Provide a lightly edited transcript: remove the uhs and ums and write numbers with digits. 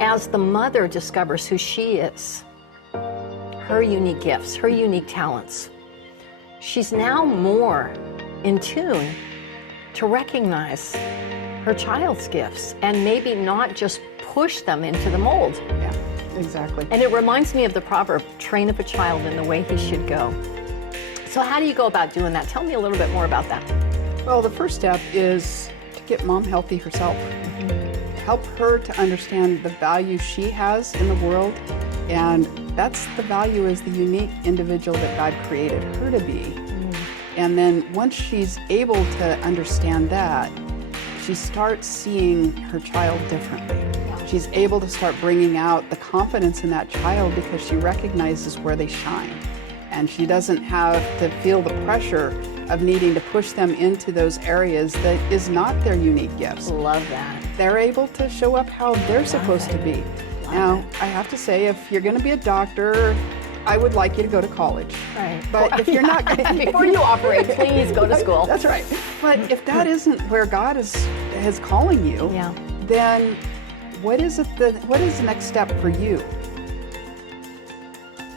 As the mother discovers who she is, her unique gifts, her unique talents, she's now more in tune to recognize her child's gifts and maybe not just push them into the mold. Yeah, exactly. And it reminds me of the proverb, train up a child in the way he should go. So how do you go about doing that? Tell me a little bit more about that. Well, the first step is to get mom healthy herself. Help her to understand the value she has in the world, and that's the value as the unique individual that God created her to be. And then once she's able to understand that, she starts seeing her child differently. She's able to start bringing out the confidence in that child because she recognizes where they shine. And she doesn't have to feel the pressure of needing to push them into those areas that is not their unique gifts. Love that. They're able to show up how they're supposed to be. Now, I have to say, if you're going to be a doctor, I would like you to go to college. Right. But if you're not going to... Before you operate, please go to school. That's right. But if that isn't where God is calling you, Yeah. then what is the next step for you?